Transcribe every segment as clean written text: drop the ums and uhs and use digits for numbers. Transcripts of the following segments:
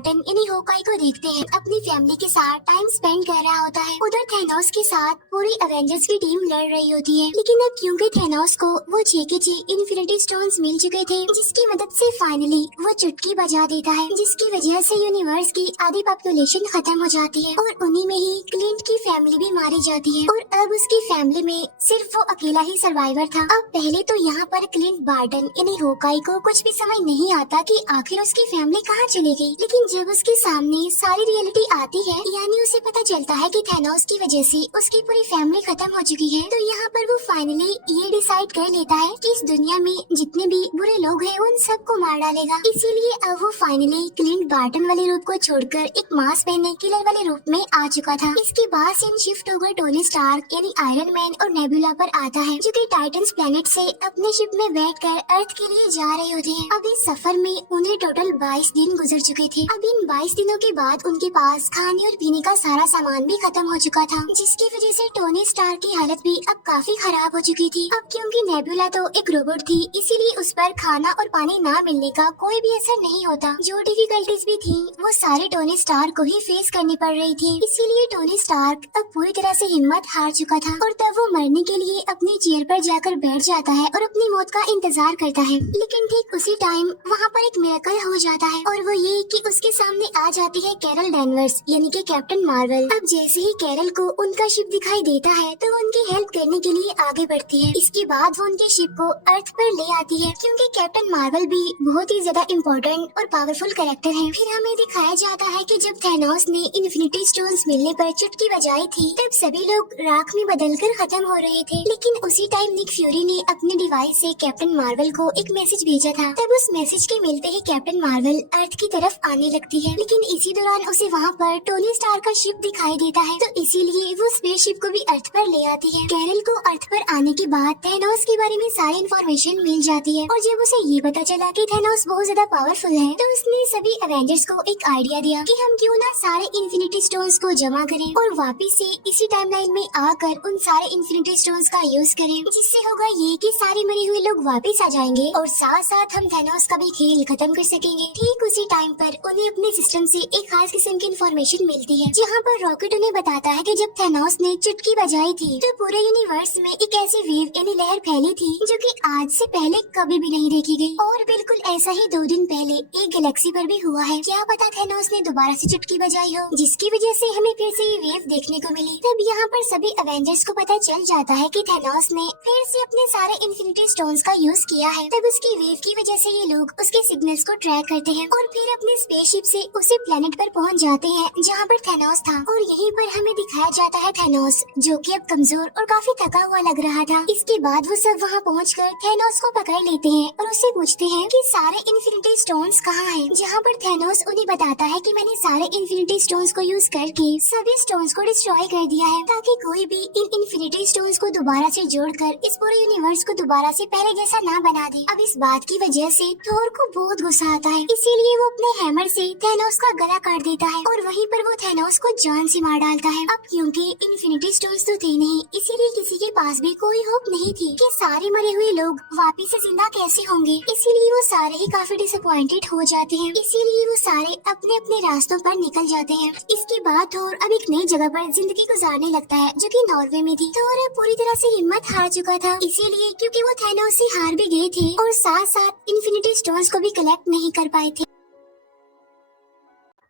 Barton इन्हीं होकाई को देखते हैं अपनी फैमिली के साथ टाइम स्पेंड कर रहा होता है। उधर थैनोस के साथ पूरी एवेंजर्स की टीम लड़ रही होती है, लेकिन अब क्योंकि थैनोस को वो 6 के 6 इन्फिनिटी स्टोन्स मिल चुके थे, जिसकी मदद से फाइनली वो चुटकी बजा देता है, जिसकी वजह से यूनिवर्स की आधी पॉपुलेशन खत्म हो जाती है और उन्हीं में ही क्लिंट की फैमिली भी मारी जाती है और अब उसकी फैमिली में सिर्फ वो अकेला ही सर्वाइवर था। अब पहले तो यहाँ पर क्लिंट बार्टन यानी होकाई को कुछ भी समझ नहीं आता कि आखिर उसकी फैमिली कहाँ चली गई, लेकिन जब उसके सामने सारी रियलिटी आती है यानी उसे पता चलता है कि थैनोस की वजह से उसकी पूरी फैमिली खत्म हो चुकी है, तो यहाँ पर वो फाइनली ये डिसाइड कर लेता है कि इस दुनिया में जितने भी बुरे लोग हैं उन सबको मार डालेगा। इसीलिए अब वो फाइनली क्लिंट बार्टन वाले रूप को छोड़कर एक मास्क पहने किलर वाले रूप में आ चुका था। इसके बाद सीन शिफ्ट होकर टोनी स्टार्क यानी आयरन मैन और नेबुला पर आता है, जो कि टाइटन्स प्लेनेट से अपने शिप में बैठकर अर्थ के लिए जा रहे होते हैं। अब इस सफर में उन्हें टोटल 22 दिन गुजर चुके थे। अब इन 22 दिनों के बाद उनके पास खाने और पीने का सारा सामान भी खत्म हो चुका था, जिसकी वजह से टोनी स्टार की हालत भी अब काफी खराब हो चुकी थी। अब क्योंकि नेबुला तो एक रोबोट थी, इसीलिए उस पर खाना और पानी ना मिलने का कोई भी असर नहीं होता। जो डिफिकल्टीज भी थी वो सारे टोनी स्टार को ही फेस करनी पड़ रही थी, इसीलिए टोनी स्टार्क अब पूरी तरह से हिम्मत हार चुका था और तब वो मरने के लिए अपनी चेयर पर जाकर बैठ जाता है और अपनी मौत का इंतजार करता है। लेकिन ठीक उसी टाइम वहाँ पर एक मिरेकल हो जाता है और वो ये कि उसके सामने आ जाती है कैरल डैनवर्स यानी कि कैप्टन मार्वल। अब जैसे ही कैरल को उनका शिप दिखाई देता है तो वो उनकी हेल्प करने के लिए आगे बढ़ती है। इसके बाद वो उनके शिप को अर्थ पर ले आती है, क्योंकि कैप्टन मार्वल भी बहुत ही ज्यादा इम्पोर्टेंट और पावरफुल कैरेक्टर है। फिर हमें दिखाया जाता है कि जब थैनोस ने इन्फिनिटी स्टोन्स मिलने पर चुटकी बजाई थी तब सभी लोग राख में बदलकर खत्म हो रहे थे, लेकिन उसी टाइम निक फ्यूरी ने अपने डिवाइस से कैप्टन मार्वल को एक मैसेज भेजा था। तब उस मैसेज के मिलते ही कैप्टन मार्वल अर्थ की तरफ आने लगती है, लेकिन इसी दौरान उसे वहाँ पर टोनी स्टार का शिप दिखाई देता है, तो इसीलिए वो स्पेसशिप को भी अर्थ पर ले आती है। कैरल को अर्थ पर आने के बाद थैनोस के बारे में सारी इन्फॉर्मेशन मिल जाती है और जब उसे ये पता चला कि थैनोस बहुत ज्यादा पावरफुल है तो उसने सभी एवेंजर्स को एक आइडिया दिया कि हम क्यों ना सारे इन्फिनिटी स्टोन्स को जमा करें और वापिस से इसी टाइमलाइन में आकर उन सारे इन्फिनिटी स्टोन्स का यूज करें, जिससे होगा ये कि सारे मरे हुए लोग वापिस आ जाएंगे और साथ साथ हम थैनोस का भी खेल खत्म कर सकेंगे। ठीक उसी टाइम पर उन्हें अपने सिस्टम से एक खास किस्म की इन्फॉर्मेशन मिलती है, जहाँ पर रॉकेट उन्हें बताता है कि जब थैनोस ने चुटकी बजाई थी तो पूरे यूनिवर्स में एक ऐसी वेव यानी लहर फैली थी जो कि आज से पहले कभी भी नहीं देखी गई, और बिल्कुल ऐसा ही 2 दिन पहले एक गैलेक्सी पर भी हुआ है। क्या पता थैनोस ने दोबारा से चुटकी बजाई हो, जिसकी वजह से हमें फिर से ये वेव देखने को मिली। तब यहाँ पर सभी एवेंजर्स को पता चल जाता है कि थैनोस ने फिर से अपने सारे इन्फिनिटी स्टोन्स का यूज किया है। तब उसकी वेव की वजह से ये लोग उसके सिग्नल्स को ट्रैक करते हैं और फिर अपने स्पेसशिप से उसी प्लेनेट पर पहुंच जाते हैं जहाँ पर थैनोस था, और यहीं पर हमें दिखाया जाता है थैनोस जो कि अब कमजोर और काफी थका हुआ लग रहा था। इसके बाद वो सब वहाँ पहुंचकर थैनोस को पकड़ लेते हैं और उससे पूछते हैं कि सारे इन्फिनिटी स्टोन्स कहाँ हैं, जहाँ पर थैनोस उन्हें बताता है कि मैंने सारे इन्फिनिटी स्टोन्स को यूज करके सभी स्टोन्स को डिस्ट्रॉय कर दिया है, ताकि कोई भी इन इन्फिनिटी स्टोन्स को दोबारा से जोड़कर इस पूरे यूनिवर्स को दोबारा से पहले जैसा ना बना दे। अब इस बात की वजह से थोर को बहुत गुस्सा आता है, इसीलिए वो अपने हैमर से थैनोस का गला काट देता है और वहीं पर वो थैनोस को जान से मार डालता है। अब क्योंकि इन्फिनिटी स्टोन्स तो थे नहीं, इसीलिए किसी के पास भी कोई होप नहीं थी कि सारे मरे हुए लोग वापिस से जिंदा कैसे होंगे, इसीलिए वो सारे ही काफी डिसअपॉइंटेड हो जाते हैं। इसीलिए वो सारे अपने अपने रास्तों पर निकल जाते हैं। इसके बाद थोर अब एक नई जगह पर जिंदगी गुजारने लगता है, जो कि नॉर्वे में थी। थोर पूरी तरह से हिम्मत हार चुका था, इसीलिए क्योंकि वो थैनोस से हार भी गए थे और साथ साथ इन्फिनिटी स्टोन्स को भी कलेक्ट नहीं कर पाए थे।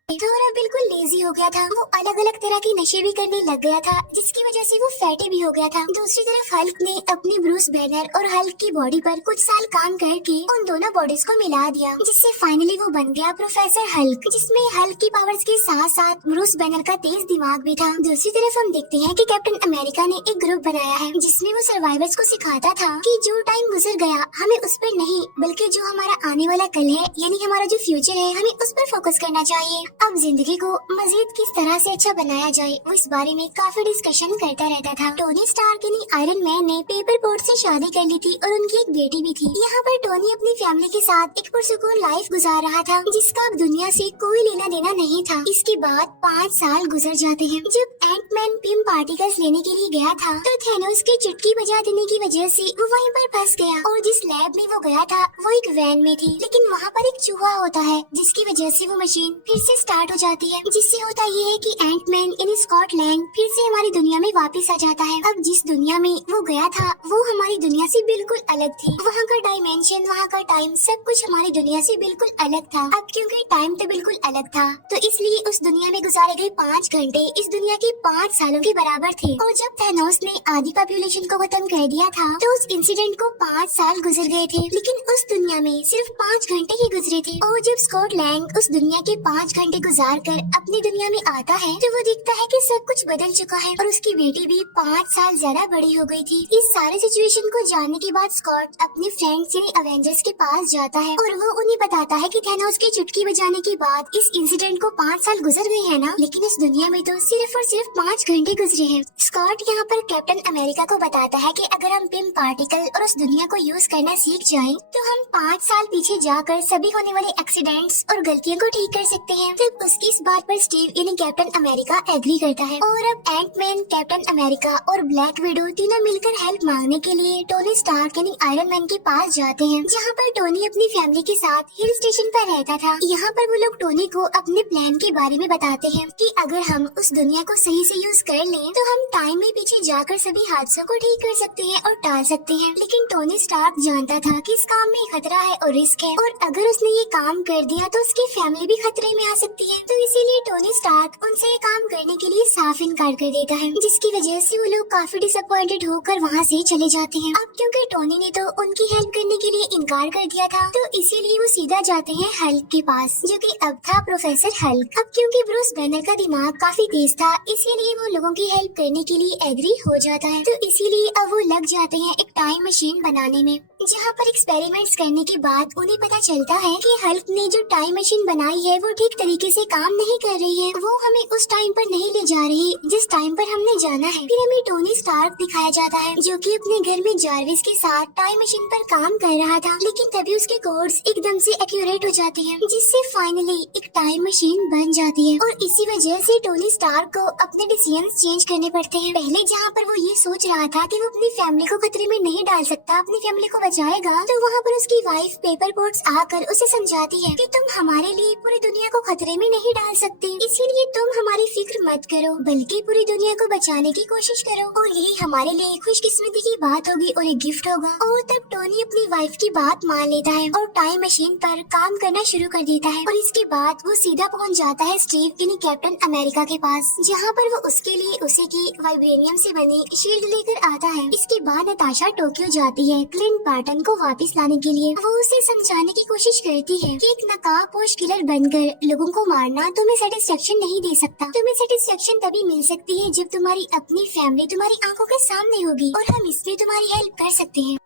थोर बिल्कुल लेजी हो गया था, वो अलग अलग तरह की नशे भी करने लग गया था, जिसकी वजह से वो फैटी भी हो गया था। दूसरी तरफ हल्क ने अपनी ब्रूस बैनर और हल्क की बॉडी पर कुछ साल काम करके उन दोनों बॉडीज को मिला दिया, जिससे फाइनली वो बन गया प्रोफेसर हल्क, जिसमें हल्क की पावर्स के साथ साथ ब्रूस बैनर का तेज दिमाग भी था। दूसरी तरफ हम देखते हैं कि कैप्टन अमेरिका ने एक ग्रुप बनाया है, जिसमें वो सर्वाइवर्स को सिखाता था कि जो टाइम गुजर गया हमें उस पर नहीं बल्कि जो हमारा आने वाला कल है यानी हमारा जो फ्यूचर है हमें उस पर फोकस करना चाहिए। अब जिंदगी को मजीद किस तरह से अच्छा बनाया जाए वो इस बारे में काफी डिस्कशन करता रहता था। टोनी स्टार्क यानी आयरन मैन ने पेपर बोट से शादी कर ली थी और उनकी एक बेटी भी थी। यहाँ पर टोनी अपनी फैमिली के साथ एक पुरसुकून लाइफ गुजार रहा था जिसका अब दुनिया से कोई लेना देना नहीं था। इसके बाद 5 साल गुजर जाते हैं। जब एंटमैन पिम पार्टिकल्स लेने के लिए गया था तो थैनोस की चुटकी बजा देने की वजह से वो वहीं पर फंस गया और जिस लैब में वो गया था वो एक वैन में थी, लेकिन वहाँ पर एक चूहा होता है जिसकी वजह से वो मशीन फिर से स्टार्ट हो जाती है, जिससे होता ये है कि एंटमैन यानी स्कॉट लैंग फिर से हमारी दुनिया में वापस आ जाता है। अब जिस दुनिया में वो गया था वो हमारी दुनिया से बिल्कुल अलग थी। वहाँ का डायमेंशन, वहाँ का टाइम, सब कुछ हमारी दुनिया से बिल्कुल अलग था। अब क्योंकि टाइम तो बिल्कुल अलग था तो इसलिए उस दुनिया में गुजारे गए 5 घंटे इस दुनिया के 5 सालों के बराबर थे। और जब थैनोस ने आधी पॉपुलेशन को खत्म कर दिया था तो उस इंसिडेंट को 5 साल गुजर गए थे, लेकिन उस दुनिया में सिर्फ 5 घंटे ही गुजरे थे। और जब स्कॉट लैंग उस दुनिया के 5 घंटे गुजार कर अपनी दुनिया में आता है तो वो दिखता है कि सब कुछ बदल चुका है और उसकी बेटी भी 5 साल ज्यादा बड़ी हो गई थी। इस सारे सिचुएशन को जानने के बाद स्कॉट अपने फ्रेंड्स यानी अवेंजर्स के पास जाता है और वो उन्हें बताता है कि थैनोस की चुटकी बजाने के बाद इस इंसिडेंट को 5 साल गुजर गए हैं ना, लेकिन इस दुनिया में तो सिर्फ और सिर्फ 5 घंटे गुजरे हैं। स्कॉट यहाँ पर कैप्टन अमेरिका को बताता है कि अगर हम पिम पार्टिकल और उस दुनिया को यूज करना सीख जाएं, तो हम 5 साल पीछे जाकर सभी होने वाले एक्सीडेंट्स और गलतियों को ठीक कर सकते हैं। तब उसकी इस बात पर स्टीव यानी कैप्टन अमेरिका एग्री करता है और अब एंटमैन, कैप्टन अमेरिका और ब्लैक विडो तीनों मिलकर हेल्प मांगने के लिए टोनी स्टार्क यानी आयरन मैन के पास जाते हैं, जहाँ पर टोनी अपनी फैमिली के साथ हिल स्टेशन पर रहता था। यहाँ पर वो लोग टोनी को अपने प्लान के बारे में बताते हैं कि अगर हम उस दुनिया को सही से यूज कर लें तो हम टाइम में पीछे जाकर सभी हादसों को ठीक कर सकते हैं और टाल सकते हैं। लेकिन टोनी स्टार्क जानता था कि इस काम में खतरा है और रिस्क है और अगर उसने ये काम कर दिया तो उसकी फैमिली भी खतरे में आ सकती है। तो इसीलिए टोनी स्टार्क उनसे ये काम करने के लिए साफ इनकार कर देता है, जिसकी वजह से वो लोग काफी डिसअपॉइंटेड होकर वहाँ से चले जाते हैं। अब क्योंकि टोनी ने तो उनकी हेल्प करने के लिए इनकार कर दिया था तो इसीलिए वो सीधा जाते हैं हल्क के पास, जो कि अब था प्रोफेसर हल्क। अब क्योंकि ब्रूस बैनर का दिमाग काफी तेज था इसीलिए वो लोगों की हेल्प करने के लिए एग्री हो जाता है। तो इसीलिए अब वो लग जाते हैं एक टाइम मशीन बनाने में, जहाँ पर एक्सपेरिमेंट्स करने के बाद उन्हें पता चलता है कि हल्क ने जो टाइम मशीन बनाई है वो ठीक तरीके से काम नहीं कर रही है, वो हमें उस टाइम पर नहीं ले जा रही जिस टाइम पर हमने जाना है। फिर हमें टोनी स्टार्क दिखाया जाता है जो कि अपने घर में जार्विस के साथ टाइम मशीन पर काम कर रहा था, लेकिन तभी उसके कोड्स एकदम से एक्यूरेट हो जाते हैं जिससे फाइनली एक टाइम मशीन बन जाती है। और इसी वजह से टोनी स्टार्क को अपने डिसीजंस चेंज करने पड़ते हैं। पहले जहाँ पर वो ये सोच रहा था कि वो अपनी फैमिली को खतरे में नहीं डाल सकता, अपनी फैमिली को बचाएगा, तो वहाँ पर उसकी वाइफ पेपर बोट्स आकर उसे समझाती है कि तुम हमारे लिए पूरी दुनिया को खतरे में नहीं डाल सकते, इसीलिए तुम हमारी फिक्र मत करो बल्कि पूरी दुनिया को बचाने की कोशिश करो और यही हमारे लिए खुशकिस्मती की बात होगी और एक गिफ्ट होगा। और तब टोनी अपनी वाइफ की बात मान लेता है और टाइम मशीन पर काम करना शुरू कर देता है और इसके बाद वो सीधा पहुँच जाता है स्टीव यानी कैप्टन अमेरिका के पास, जहाँ पर वो उसके लिए उसे की वाइब्रेनियम से बनी शील्ड लेकर आता है। इसके बाद नताशा टोक्यो जाती है क्लिंट बार्टन को वापस लाने के लिए। वो उसे समझाने की कोशिश करती है कि एक नकाबपोश किलर बनकर लोगों को मारना तुम्हें सेटिस्फेक्शन नहीं दे सकता, तुम्हें सेटिस्फेक्शन तभी मिल सकती है जब तुम्हारी अपनी फैमिली तुम्हारी आंखों के सामने होगी और हम इसमें तुम्हारी हेल्प कर सकते हैं।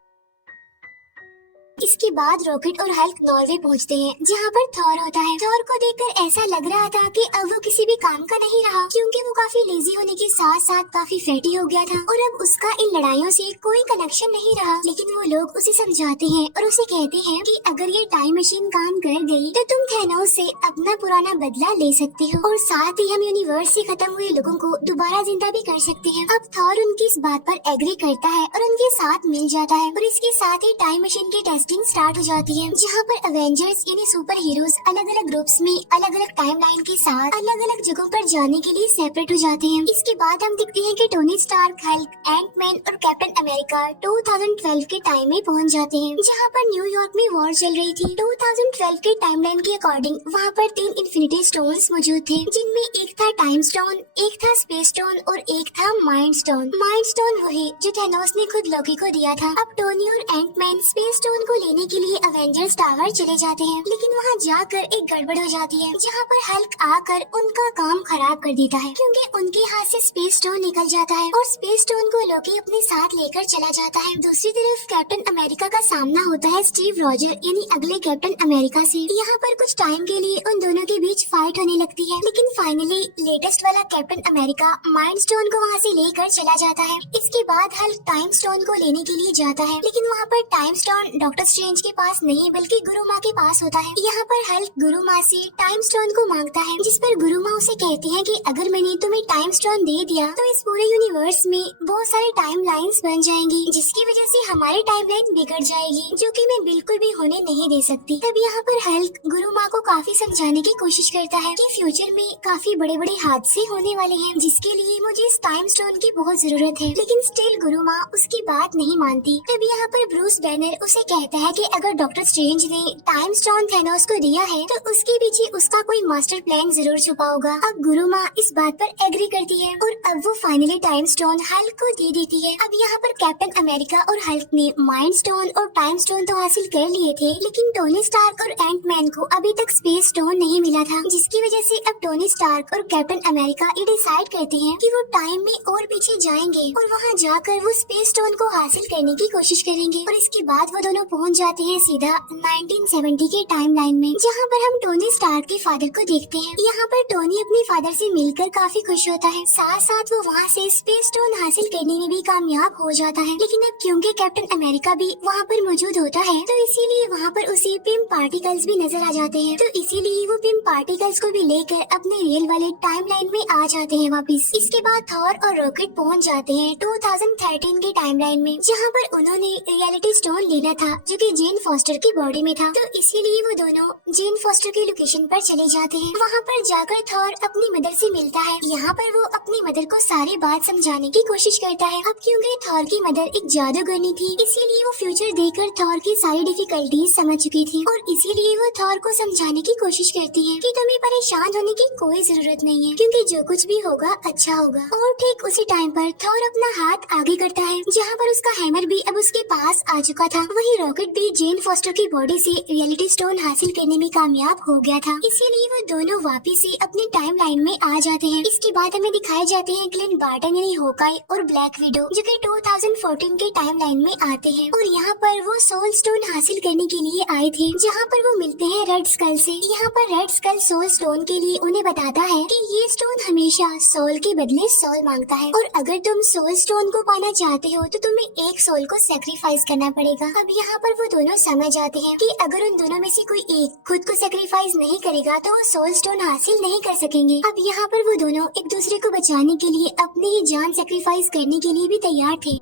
इसके बाद रॉकेट और हल्क नॉर्वे पहुंचते हैं, जहाँ पर थॉर होता है। थॉर को देखकर ऐसा लग रहा था कि अब वो किसी भी काम का नहीं रहा, क्योंकि वो काफी लेजी होने के साथ साथ काफी फैटी हो गया था और अब उसका इन लड़ाइयों से कोई कनेक्शन नहीं रहा। लेकिन वो लोग उसे समझाते हैं और उसे कहते हैं कि अगर ये टाइम मशीन काम कर गई तो तुम थैनोस से अपना पुराना बदला ले सकते हो और साथ ही हम यूनिवर्स से खत्म हुए लोगों को दोबारा जिंदा भी कर सकते हैं। अब थॉर उनकी इस बात पर एग्री करता है और उनके साथ मिल जाता है और इसके साथ ही टाइम मशीन की टेस्टिंग स्टार्ट हो जाती है, जहाँ पर अवेंजर्स यानी सुपर हीरोज अलग अलग ग्रुप्स में अलग अलग टाइमलाइन के साथ अलग अलग जगहों पर जाने के लिए सेपरेट हो जाते हैं। इसके बाद हम देखते हैं कि टोनी स्टार्क, हल्क, एंटमैन और कैप्टन अमेरिका 2012 के टाइम में पहुँच जाते हैं, जहाँ पर न्यूयॉर्क में वॉर चल रही थी। 2012 के टाइमलाइन के अकॉर्डिंग वहाँ पर 3 इन्फिनिटी स्टोन्स मौजूद थे, जिनमें एक था टाइम स्टोन, एक था स्पेस स्टोन और एक था माइंड स्टोन वही जो थैनोस ने खुद लोकी को दिया था। अब टोनी और एंटमैन स्पेस स्टोन को को लेने के लिए एवेंजर्स टावर चले जाते हैं, लेकिन वहाँ जाकर एक गड़बड़ हो जाती है, जहाँ पर हल्क आकर उनका काम खराब कर देता है, क्योंकि उनके हाथ से स्पेस स्टोन निकल जाता है और स्पेस स्टोन को लोकी अपने साथ लेकर चला जाता है। दूसरी तरफ कैप्टन अमेरिका का सामना होता है स्टीव रॉजर यानी अगले कैप्टन अमेरिका से। यहाँ पर कुछ टाइम के लिए उन दोनों के बीच फाइट होने लगती है, लेकिन फाइनली लेटेस्ट वाला कैप्टन अमेरिका माइंड स्टोन को वहाँ से लेकर चला जाता है। इसके बाद हल्क टाइम स्टोन को लेने के लिए जाता है, लेकिन वहाँ पर टाइम स्टोन डॉक्टर स्ट्रेंज के पास नहीं बल्कि गुरु माँ के पास होता है। यहाँ पर हल्क गुरु माँ से टाइम स्टोन को मांगता है, जिस पर गुरु माँ उसे कहती है कि अगर मैंने तुम्हें टाइम स्टोन दे दिया तो इस पूरे यूनिवर्स में बहुत सारे टाइम लाइन्स बन जाएंगी, जिसकी वजह से हमारी टाइम लाइन बिगड़ जाएगी, जो कि मैं बिल्कुल भी होने नहीं दे सकती। तब यहाँ पर हल्क गुरु माँ को काफी समझाने की कोशिश करता है कि फ्यूचर में काफी बड़े बड़े हादसे होने वाले हैं, जिसके लिए मुझे इस टाइम स्टोन की बहुत जरूरत है, लेकिन स्टिल गुरु माँ उसकी बात नहीं मानती। तब यहाँ पर ब्रूस बैनर उसे कहता है कि अगर डॉक्टर स्ट्रेंज ने टाइम स्टोन थैनोस को दिया है तो उसके पीछे उसका कोई मास्टर प्लान जरूर छुपा होगा। अब गुरु माँ इस बात पर एग्री करती है और अब वो फाइनली टाइम स्टोन हल्क को दे देती है। अब यहाँ पर कैप्टन अमेरिका और हल्क ने माइंड स्टोन और टाइम स्टोन तो हासिल कर लिए थे, लेकिन टोनी स्टार्क और एंट मैन को अभी तक स्पेस स्टोन नहीं मिला था, जिसकी वजह से अब टोनी स्टार्क और कैप्टन अमेरिका ये डिसाइड करते हैं कि वो टाइम में और पीछे जाएंगे और वहाँ जाकर वो स्पेस स्टोन को हासिल करने की कोशिश करेंगे। और इसके बाद वो दोनों पहुँच जाते हैं सीधा 1970 के टाइम लाइन में, जहाँ पर हम टोनी स्टार्क के फादर को देखते हैं। यहाँ पर टोनी अपने फादर से मिलकर काफी खुश होता है, साथ साथ वो वहाँ से स्पेस स्टोन हासिल करने में भी कामयाब हो जाता है। लेकिन अब क्योंकि कैप्टन अमेरिका भी वहाँ पर मौजूद होता है, तो इसीलिए वहाँ पर उसे पिम पार्टिकल्स भी नजर आ जाते हैं, तो इसीलिए वो पिम पार्टिकल्स को भी लेकर अपने रियल वाले टाइम लाइन में आ जाते हैं वापिस। इसके बाद थॉर और रॉकेट पहुँच जाते हैं 2013 के टाइम लाइन में, जहाँ पर उन्होंने रियलिटी स्टोन लेना था जो कि जेन फॉस्टर की बॉडी में था, तो इसीलिए वो दोनों जेन फॉस्टर की लोकेशन पर चले जाते हैं। वहाँ पर जाकर थॉर अपनी मदर से मिलता है। यहाँ पर वो अपनी मदर को सारी बात समझाने की कोशिश करता है। अब क्योंकि थॉर की मदर एक जादूगरनी थी, इसीलिए वो फ्यूचर देखकर थॉर की सारी डिफिकल्टीज समझ चुकी थी और इसीलिए वो थॉर को समझाने की कोशिश करती है कि तुम्हें परेशान होने की कोई जरूरत नहीं है, क्योंकि जो कुछ भी होगा अच्छा होगा। और ठीक उसी टाइम पर थॉर अपना हाथ आगे करता है, जहाँ पर उसका हैमर भी अब उसके पास आ चुका था। वही रॉकेट भी जेन फॉस्टर की बॉडी से रियलिटी स्टोन हासिल करने में कामयाब हो गया था, इसीलिए वो दोनों वापिस से अपनी टाइम लाइन में आ जाते हैं। इसके बाद हमें दिखाए जाते हैं क्लिंट बार्टन यानी होकाई और ब्लैक विडो, जो कि 2014 के टाइम लाइन में आते हैं और यहाँ पर वो सोल स्टोन हासिल करने के लिए आए थे, जहाँ पर वो मिलते हैं रेड स्कल से। यहाँ पर रेड स्कल सोल स्टोन के लिए उन्हें बताता है कि ये स्टोन हमेशा सोल के बदले सोल मांगता है और अगर तुम सोल स्टोन को पाना चाहते हो तो तुम्हें एक सोल को सेक्रीफाइस करना पड़ेगा। अब यहाँ पर वो दोनों समझ जाते हैं कि अगर उन दोनों में से कोई एक खुद को सेक्रीफाइस नहीं करेगा तो वो सोल स्टोन हासिल नहीं कर सकेंगे। अब यहाँ पर वो दोनों एक दूसरे को बचाने के लिए अपनी ही जान सेक्रीफाइस करने के लिए भी तैयार थे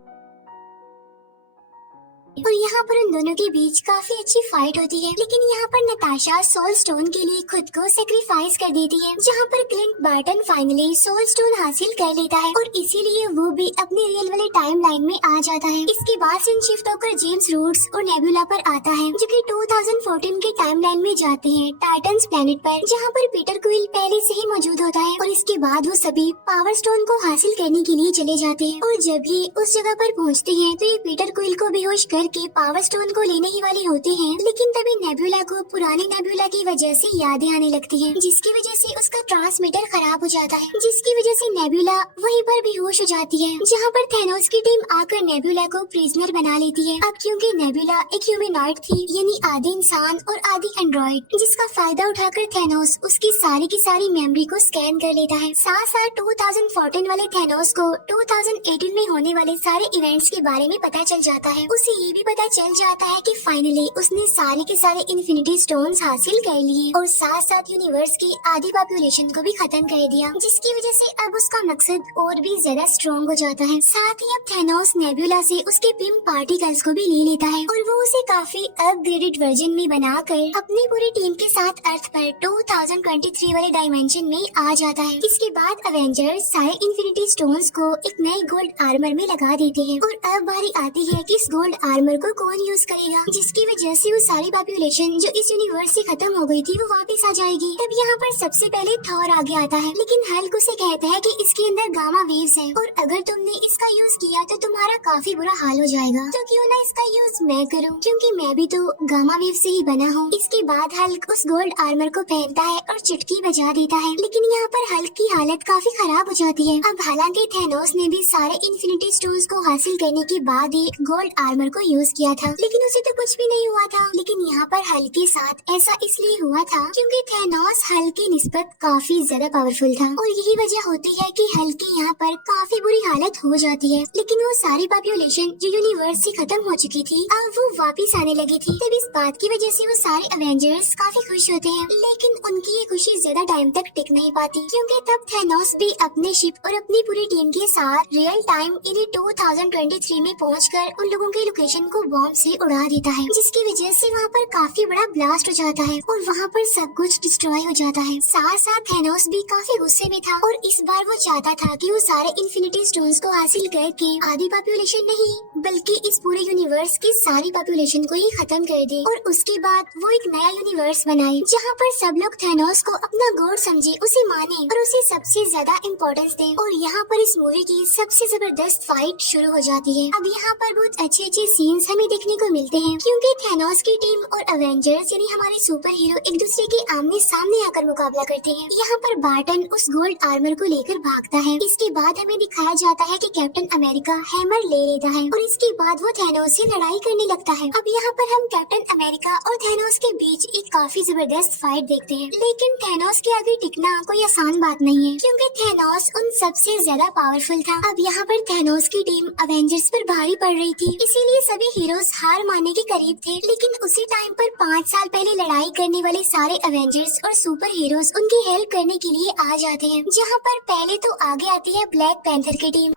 और यहाँ पर उन दोनों के बीच काफी अच्छी फाइट होती है। लेकिन यहाँ पर नताशा सोल स्टोन के लिए खुद को सेक्रीफाइस कर देती है, जहाँ पर Clint Barton finally soul stone हासिल कर लेता है और इसीलिए वो भी अपने रियल वाले टाइम लाइन में आ जाता है। इसके बाद सीन शिफ्ट होकर जेम्स रूट्स और नेबुला पर आता है, जो कि 2014 के टाइम लाइन में जाते हैं टाइटन्स प्लेनेट पर, जहाँ पर पीटर क्विल पहले से ही मौजूद होता है और इसके बाद वो सभी पावर स्टोन को हासिल करने के लिए चले जाते हैं। और जब ये उस जगह पर पहुँचते हैं तो ये पीटर क्विल को बेहोश करके पावर स्टोन को लेने ही वाले होते हैं, लेकिन तभी नेबुला को पुरानी नेबुला की वजह से यादें आने लगती हैं, जिसकी वजह से उसका ट्रांसमीटर खराब हो जाता है, जिसकी वजह से नेबुला वहीं पर बेहोश हो जाती है, जहाँ पर थैनोस की टीम आकर नेबुला को प्रिजनर बना लेती है। अब क्योंकि नेबुला एक ह्यूमनॉइड थी, यानी आधे इंसान और आधी एंड्रॉइड, जिसका फायदा उठाकर थैनोस उसकी सारी की सारी मेमोरी को स्कैन कर लेता है। साथ साथ 2014 वाले थैनोस को 2018 में होने वाले सारे इवेंट्स के बारे में पता चल जाता है। उसे ये भी पता चल जाता है कि फाइनली उसने सारे के सारे इन्फिनिटी स्टोन्स हासिल कर लिए और साथ साथ यूनिवर्स की आधी पॉपुलेशन को भी खत्म कर दिया, जिसकी वजह से अब उसका मकसद और भी ज्यादा स्ट्रॉन्ग हो जाता है। साथ ही अब थैनोस नेबुला से उसके पिम पार्टिकल्स को भी ले लेता है और वो उसे काफी अपग्रेडेड वर्जन में बनाकर अपनी पूरी टीम के साथ अर्थ पर 2023 वाले डायमेंशन में आ जाता है। इसके बाद अवेंजर्स सारे इन्फिनिटी स्टोन्स को एक नए गोल्ड आर्मर में लगा देते हैं और अब बारी आती है कि इस गोल्ड आर्मर को कौन यूज करेगा, जिसकी वजह से वो सारी पॉपुलेशन जो इस यूनिवर्स से खत्म हो गई थी वो वापस आ जाएगी। तब यहाँ पर सबसे पहले थॉर आगे आता है, लेकिन हल्क उसे कहता है कि इसके अंदर गामा वेव्स हैं और अगर तुमने इसका यूज किया तो तुम्हारा काफी बुरा हाल हो जाएगा, तो क्यों ना इसका यूज मैं करूँ, क्योंकि मैं भी तो गामा वेव से ही बना हूँ। इसके बाद हल्क उस गोल्ड आर्मर को पहनता है और चुटकी बजा देता है, लेकिन यहाँ पर हल्क की हालत काफी खराब हो जाती है। अब हालांकि थैनोस ने भी सारे इन्फिनिटी स्टोन्स को हासिल करने के बाद ही गोल्ड आर्मर को यूज किया था, लेकिन उसे तो कुछ भी नहीं हुआ था। लेकिन यहाँ पर हल्क के साथ ऐसा इसलिए हुआ था क्योंकि थैनोस हल्क की निस्बत काफी ज्यादा पावरफुल था और यही वजह होती है कि हल्क की यहाँ पर काफी बुरी हालत हो जाती है। लेकिन वो सारी पॉपुलेशन जो यूनिवर्स से खत्म हो चुकी थी अब वो वापिस आने लगी थी। तब इस बात की वजह से वो सारे अवेंजर्स काफी खुश होते हैं, लेकिन उनकी ये खुशी ज्यादा टाइम तक टिक नहीं पाती, क्योंकि तब थैनोस भी अपने शिप और अपनी पूरी टीम के साथ रियल टाइम इन 2023 में पहुंचकर उन लोगों की लोकेशन को बॉम्ब से उड़ा देता है, जिसकी वजह से वहाँ पर काफी बड़ा ब्लास्ट हो जाता है और वहाँ पर सब कुछ डिस्ट्रॉय हो जाता है। साथ साथ थैनोस भी काफी गुस्से में था और इस बार वो चाहता था कि वो सारे इन्फिनिटी स्टोन्स को हासिल करके आधी पॉपुलेशन नहीं बल्कि इस पूरे यूनिवर्स की सारी पॉपुलेशन को ही खत्म कर दे और उसके बाद वो एक नया यूनिवर्स बनाए जहाँ पर सब लोग थैनोस को अपना गॉड समझे, उसे माने और उसे सबसे ज्यादा इम्पोर्टेंस दे। और यहाँ पर इस मूवी की सबसे जबरदस्त फाइट शुरू हो जाती है। अब यहाँ पर बहुत अच्छे अच्छे सीन्स हमें देखने को मिलते हैं, क्योंकि थैनोस की टीम और अवेंजर्स यानी हमारे सुपर हीरो एक दूसरे के आमने सामने आकर मुकाबला करते हैं। यहाँ पर बार्टन उस गोल्ड आर्मर को लेकर भागता है। इसके बाद हमें दिखाया जाता है कि कैप्टन अमेरिका हैमर ले लेता है और इसके बाद वो थैनोस से लड़ाई करने लगता है। अब यहाँ पर हम कैप्टन अमेरिका और थैनोस के बीच एक काफी जबरदस्त फाइट देखते हैं, लेकिन थैनोस के आगे टिकना कोई आसान बात नहीं है, क्योंकि थैनोस उन सबसे ज्यादा पावरफुल था। अब यहाँ पर थैनोस की टीम अवेंजर्स पर भारी पड़ रही थी, इसीलिए सभी हीरोज हार मानने के करीब थे। लेकिन उसी टाइम पर 5 साल पहले लड़ाई करने वाले सारे अवेंजर्स और सुपर हीरोज उनकी हेल्प करने के लिए आ जाते हैं, जहाँ पर पहले तो आगे आती है ब्लैक पैंथर की टीम।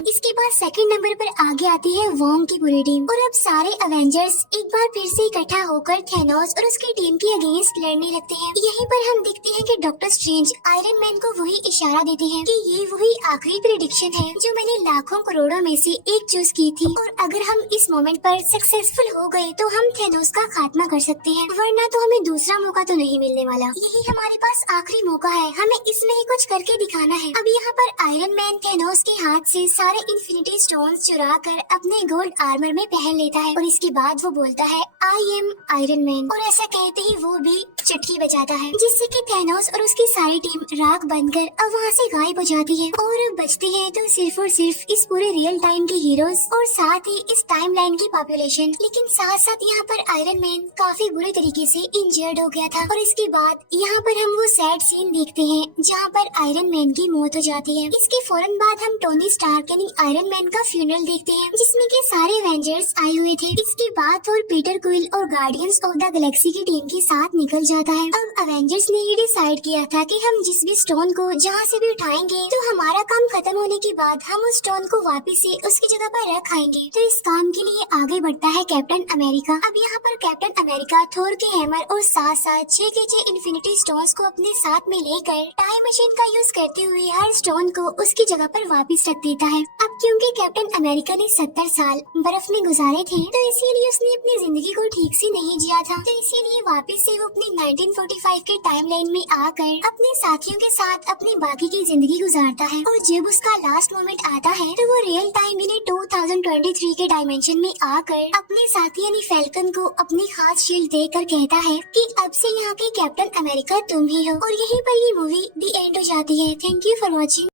इसके बाद सेकंड नंबर पर आगे आती है वॉन्ग की पूरी टीम और अब सारे अवेंजर्स एक बार फिर से इकट्ठा होकर थैनोस और उसकी टीम के अगेंस्ट लड़ने लगते हैं। यहीं पर हम देखते हैं कि डॉक्टर स्ट्रेंज आयरन मैन को वही इशारा देते हैं कि ये वही आखिरी प्रेडिक्शन है जो मैंने लाखों करोड़ों में से एक चूज की थी और अगर हम इस मोमेंट पर सक्सेसफुल हो गए तो हम थैनोस का खात्मा कर सकते हैं, वरना तो हमें दूसरा मौका तो नहीं मिलने वाला। यही हमारे पास आखिरी मौका है, हमें इसमें ही कुछ करके दिखाना है। अब यहाँ पर आयरन मैन थैनोस के हाथ से सारे इन्फिनिटी स्टोन्स चुरा कर अपने गोल्ड आर्मर में पहन लेता है और इसके बाद वो बोलता है आई एम आयरन मैन और ऐसा कहते ही वो भी चुटकी बजाता है, जिससे कि थैनोस और उसकी सारी टीम राख बनकर अब वहाँ से गायब हो जाती है और बचते हैं तो सिर्फ और सिर्फ इस पूरे रियल टाइम के हीरोज और साथ ही इस टाइमलाइन की पॉपुलेशन। लेकिन साथ साथ यहाँ पर आयरन मैन काफी बुरे तरीके से इंजर्ड हो गया था और इसके बाद यहाँ पर हम वो सैड सीन देखते हैं जहाँ पर आयरन मैन की मौत हो जाती है। इसके फौरन बाद हम टोनी स्टार्क यानी आयरन मैन का फ्यूनरल देखते हैं, जिसमें के सारे एवेंजर्स आए हुए थे। इसके बाद और पीटर क्विल और गार्डियंस ऑफ द गैलेक्सी की टीम के साथ निकल जाता है। अब अवेंजर्स ने ये डिसाइड किया था कि हम जिस भी स्टोन को जहाँ से भी उठाएंगे तो हमारा काम खत्म होने के बाद हम उस स्टोन को वापस से उसकी जगह पर रख आएंगे। तो इस काम के लिए आगे बढ़ता है कैप्टन अमेरिका। अब यहाँ पर कैप्टन अमेरिका थोर के हैमर और साथ साथ 6 के 6 इन्फिनिटी स्टोन्स को अपने साथ में लेकर टाइम मशीन का यूज करते हुए हर स्टोन को उसकी जगह पर वापस रख देता है। अब क्योंकि कैप्टन अमेरिका ने 70 साल बर्फ में गुजारे थे तो इसीलिए उसने अपनी जिंदगी को ठीक से नहीं जिया था, तो इसीलिए वापस से वो अपनी 1945 के टाइमलाइन में आकर अपने साथियों के साथ अपनी बाकी की जिंदगी गुजारता है। और जब उसका लास्ट मोमेंट आता है तो वो रियल टाइम यानी 2023 के डायमेंशन में आकर अपने साथी यानी फैल्कन को अपनी खास शील्ड देकर कहता है कि अब से यहाँ के कैप्टन अमेरिका तुम ही हो। और यहीं पर ये मूवी दी एंड हो जाती है। Thank you for watching.